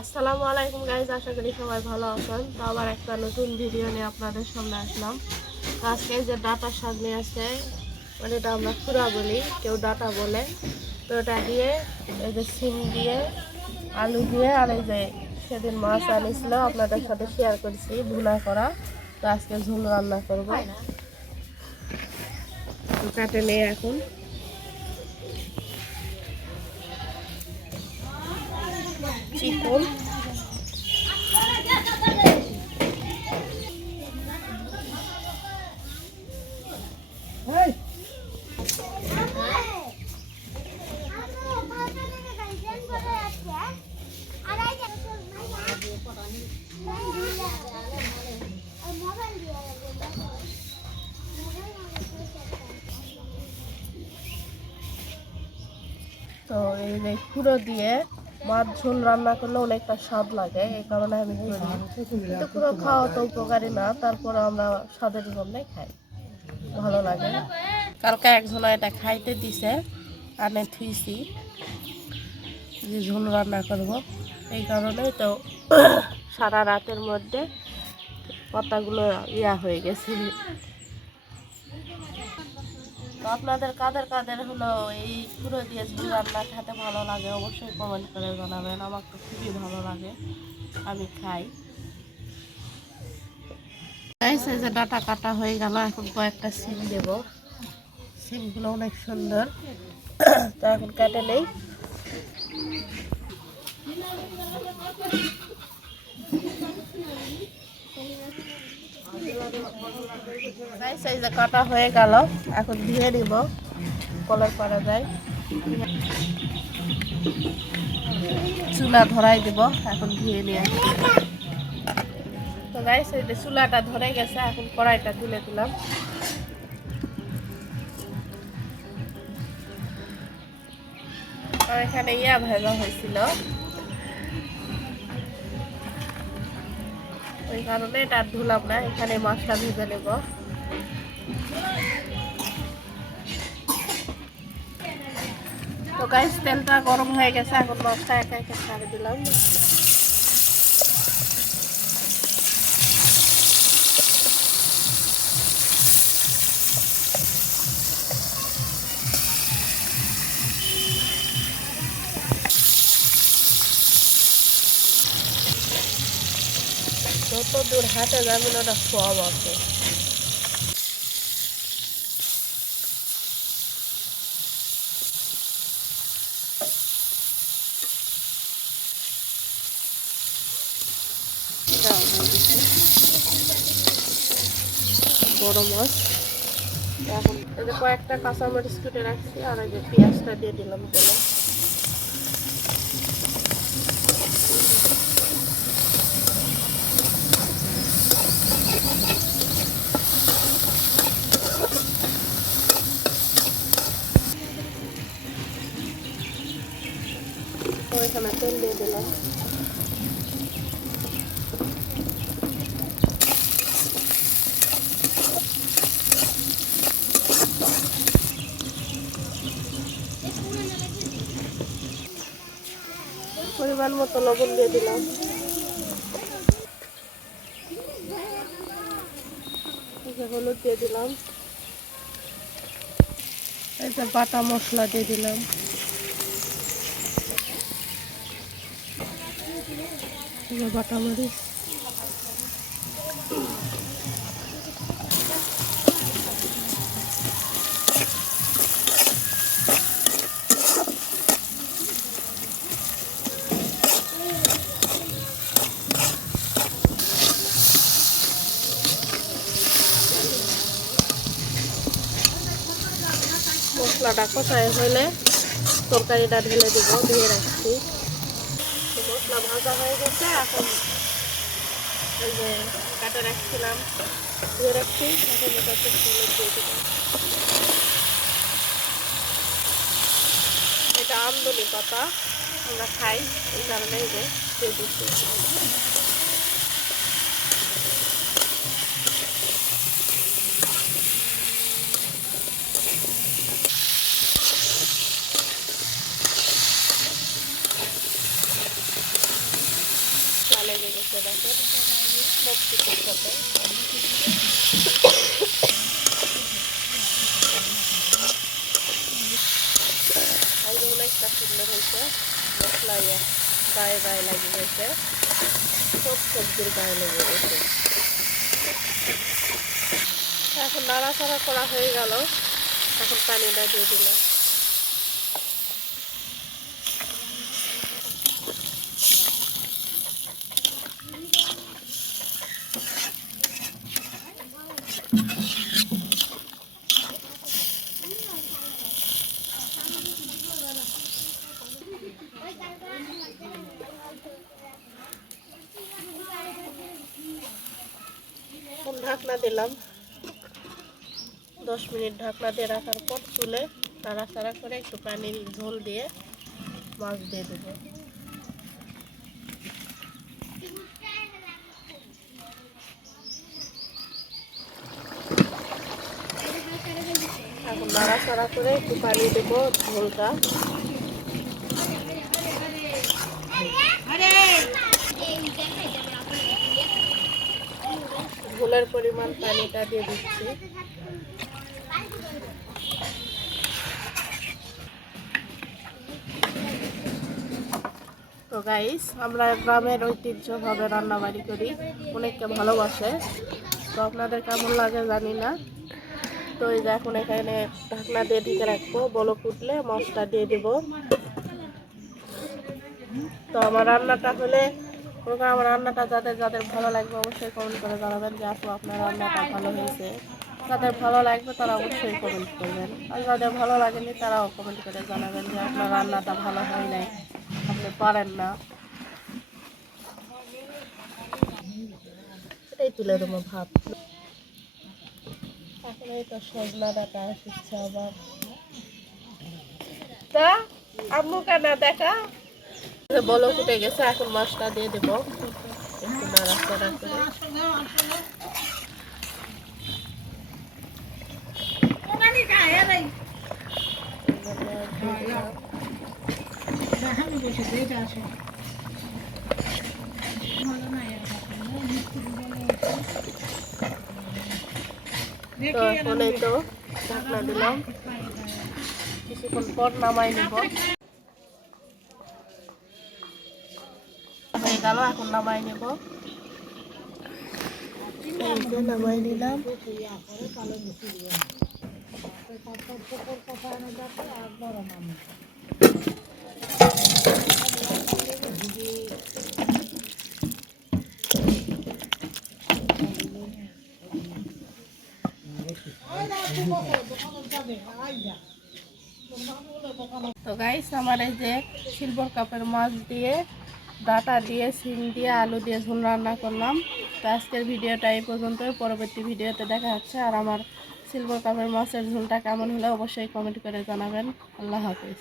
আসসালামু আলাইকুম গাইজ, আশা করি সবাই ভালো আছেন। তো আবার একটা নতুন ভিডিও নিয়ে আপনাদের সামনে আসলাম। তো আজকে যে ডাঁটার শাক নিয়ে আসছে, মানে এটা আমরা খুরা বলি, কেউ ডাঁটা বলে। তো এটা দিয়ে এই যে সিম দিয়ে, আলু দিয়ে, আর এই যে সেদিন মাছ আনিছিল আপনাদের সাথে শেয়ার করছি ভুনা করা। তো আজকে ঝোল রান্না করবো। তো কাটে নেই এখন। চিকন তো এই যে কুড়ো দিয়ে মাছ ঝোল রান্না করলে অনেকটা স্বাদ লাগে, এই কারণে আমি করি। কিন্তু কুড়ো খাওয়া তো উপকারী না, তারপরে আমরা স্বাদের জন্যে খাই, ভালো লাগে। কালকে একজনা এটা খাইতে দিছে, আনে থুইছি যে ঝোল রান্না করব, এই কারণেই তো সারা রাতের মধ্যে পাতাগুলো হয়ে গেছে। তো আপনাদের কাদের কাদের হলো এই কুড়ো দিয়ে ঝোল রান্না খেতে ভালো লাগে অবশ্যই কমেন্ট করে জানাবেন। আমার তো খুবই ভালো লাগে, আমি খাই। এই যে ডাটা কাটা হয়ে গেল, এখন কয়েকটা সিম দেব। সিমগুলো অনেক সুন্দর, তো এখন কেটে নেই। এই যে কাটা হয়ে গেল, এখন ধুয়ে নিব, কলার পাড়া যায়। চুলা ধরাই দিব, এখন ধুয়ে নিয়ে। তো গাইস এই যে চুলাটা ধরে গেছে, এখন কড়াইটা তুলে দিলাম। আর এখানে ভাজা হয়েছিল, ওই কারণে এটা আর ধুলাম না, এখানে মাছটা ভেজে নেব। তো গাইস তেলটা গরম হয়ে গেছে, এখন মাছটা একা একা ছাড়ে দিলাম। যত দূর হাতে যাবেন ওটা সব আছে। বড় মাছ এখন এই যে কয়েকটা কাঁচামরিচ কেটে রাখছি, আর এই যে পেঁয়াজটা দিয়ে দিলাম তেলে। এখানে তেল দিয়ে দিলাম। পরিমাণ মতো লবণ দিয়ে দিলাম। হলুদ দিয়ে দিলাম। এই যে বাটা মশলা দিয়ে দিলাম। বাটা মরিচ, মশলাটা কষায় হলে তরকারিটা ঢেলে দিব, দিয়ে রাখছি। মশলা ভাজা হয়ে গেছে, এখন এই যে কাটে রাখছিলাম ধুয়ে রাখছি, এখন এটা দিয়ে দেবো। এটা আমদনি পাতা, আমরা খাই, এই কারণে এই যে দিয়ে দিচ্ছি। সব কিছুর সাথে। আজকে অনেকটা সুন্দর হয়েছে, মশলা গায়ে গায়ে লাগিয়ে গেছে, সব সবজির গায়ে লেগে গেছে। এখন নাড়াচাড়া করা হয়ে গেল, এখন পানিটা দিয়ে দিলাম। ঢাকনা দিলাম, 10 মিনিট ঢাকনা দিয়ে রাখার পর তুলে নাড়াচাড়া করে একটু পানির ঝোল দিয়ে মাছ দিয়ে দেবো। এখন নাড়াচাড়া করে একটু পানি দেবো ঝোলটা। ঝোলের পরিমাণ পানিটা দিয়ে দিচ্ছি। তো গাইস, আমরা গ্রামের ঐতিহ্যভাবে রান্নাবাড়ি করি, অনেককে ভালোবাসে। তো আপনাদের কেমন লাগে জানি না। তো এই যে এখন এখানে ঢাকনা দিয়ে ঢেকে রাখবো, বলক উঠলে মাছটা দিয়ে দেবো। তো আমার রান্নাটা হলে, আমার রান্নাটা যাদের যাদের ভালো লাগবে অবশ্যই কমেন্ট করে জানাবেন যে আপু আপনার রান্নাটা ভালো হয়েছে। যাদের ভালো লাগবে তারা অবশ্যই কমেন্ট করবেন, আর যাদের ভালো লাগেনি তারাও কমেন্ট করে জানাবেন যে আপনার রান্নাটা ভালো হয় নাই, আপনি পারেন না। এটাই তুলে দেবো ভাত। এখন এই তো সজনা ডাটা আসছে আবার। তা আম্মু কেনা দেখা বলো ফুটে গেছে, এখন মাছটা দিয়ে দেবো একটু নাড়াচাড়া করে। তো এখন এই তো ঢাকনা দিলাম, কিছুক্ষণ পর নামাই নেব। হয়ে গেল, এখন নামাই নেব। এই যে নামাই নিলাম। তো গাইস, আমার এই যে সিলভার কাপের মাছ দিয়ে, ডাটা দিয়ে, শিম দিয়ে, আলু দিয়ে ঝোল রান্না করলাম। তো আজকের ভিডিওটা এই পর্যন্ত, পরবর্তী ভিডিওতে দেখা হচ্ছে। আর আমার সিলভার কাপের মাছের ঝোলটা কেমন হলে অবশ্যই কমেন্ট করে জানাবেন। আল্লাহ হাফিজ।